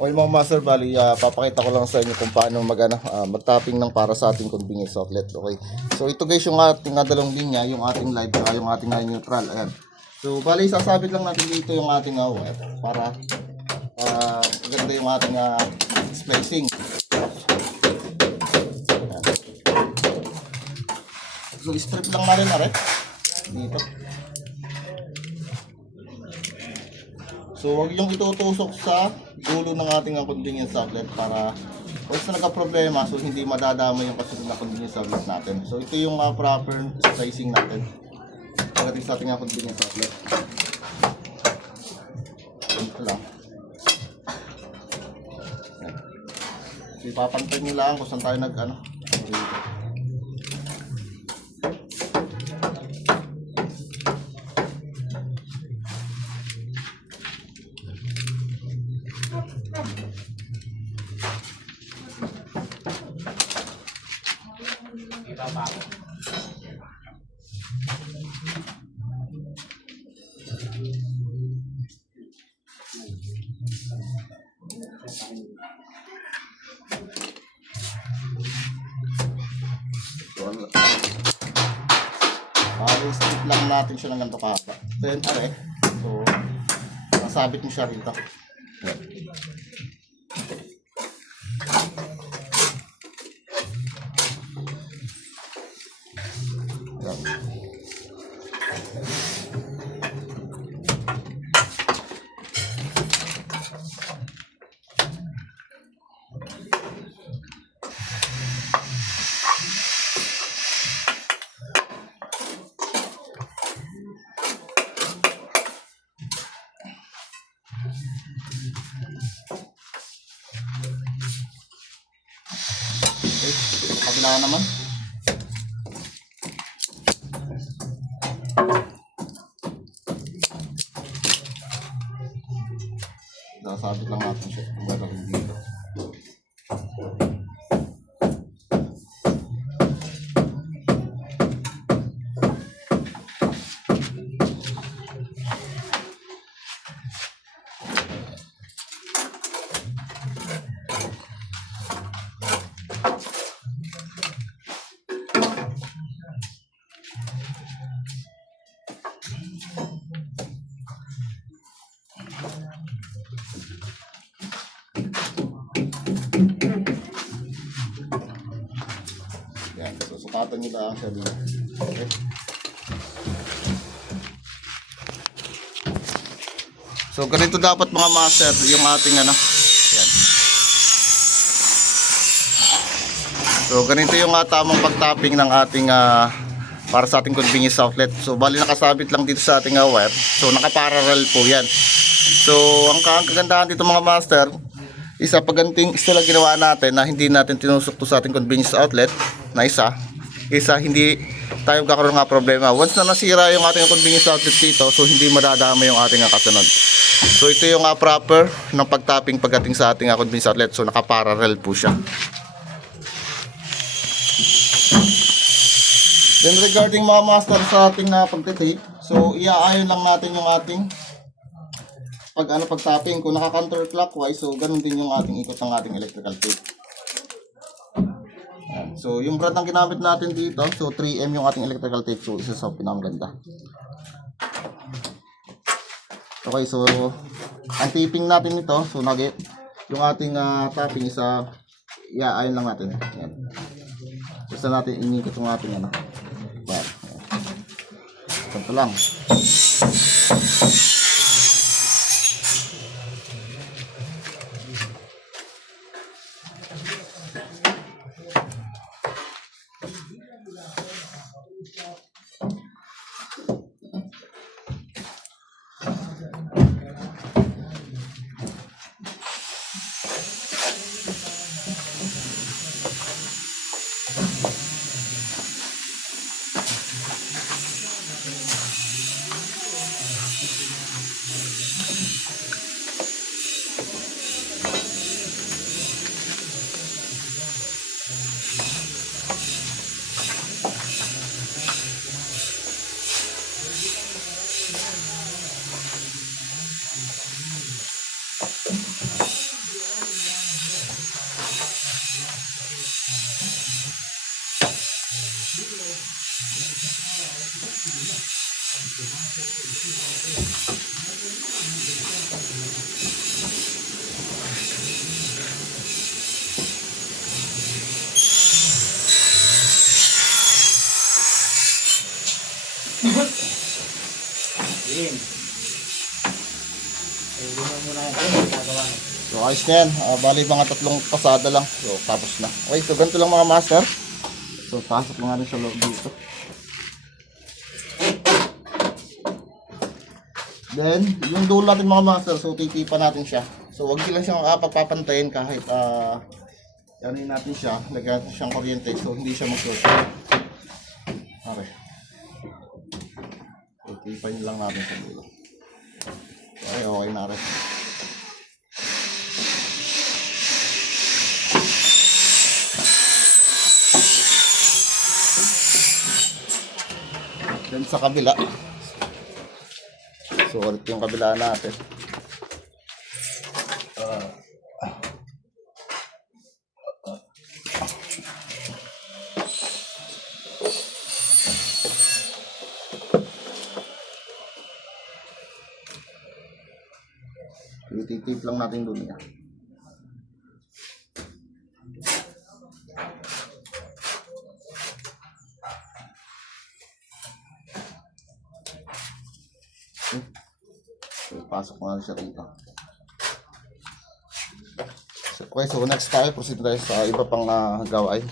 Okay mga master, bali papakita ko lang sa inyo kung paano mag-tapping ng para sa ating convenience outlet. Okay. So ito guys yung ating dalawang linya, yung ating live at yung ating neutral. Ayan. So bali sasabit lang natin dito yung ating wire para ganda yung ating spacing. Ayan. So strip lang natin dito. So huwag yung itutusok sa dulo ng ating convenience outlet para once na nagka-problema, so hindi madadama yung kasunod na convenience outlet natin. So ito yung proper spacing natin pagdating sa ating convenience outlet. Ito lang. So ipapantay nyo lang kung saan tayo dito. Strip lang natin siya ng ganito kahaba. Then so nasabit mo siya rito. Kabila naman. Nasabit lang natin siya kung gagawin dito. Yan, so sukatan nyo lang siya dito. Okay. So ganito dapat mga master yung ating yan. So ganito yung tamang pag-tapping ng ating para sa ating convenience outlet. So bali nakasabit lang dito sa ating wire. So nakaparallel po yan. So ang kagandahan dito mga master, isa paganting isa lang ginawa natin na hindi natin tinusok to sa ating convenience outlet na isa hindi tayo kakaroon ng problema. Once na nasira yung ating convenience outlet dito, so hindi madadama yung ating kasunod. So ito yung proper ng pag-tapping pagdating sa ating convenience outlet. So nakaparallel po siya. Then regarding mga master sa ating pagtitape, so iaayon lang natin yung ating pag-tapping. Kung naka-counterclockwise, so ganun din yung ating ikot ng ating electrical tape. Ayan. So yung brand ang ginamit natin dito, so 3M yung ating electrical tape, so isa sa pinakaganda. Okay, so ang taping natin ito, so yung ating tapping isa iaayon lang natin. Ayan. Basta natin inikot yung ating bar. Ganito lang. Yun. Ayun mo muna yung gagawa. So ayos na yan. Bali mga 3 pasada lang. So tapos na. Okay, so ganito lang mga master. So pasok mo nga rin sa loob dito. Then, yung dulo natin mga master, so titipan natin siya. So wag lang siyang pagpapantayin kahit yanin natin siya, lagyan natin siyang kuryente so hindi siya mag-short. Okay. So tipan lang natin sa dulo. Okay, okay na rin. Then sa kabila. So ulit yung kabila natin. Ititip lang natin doon niya. So, pasok mo na siya rito. So, okay, so next tayo, proceed tayo sa iba pang gawain.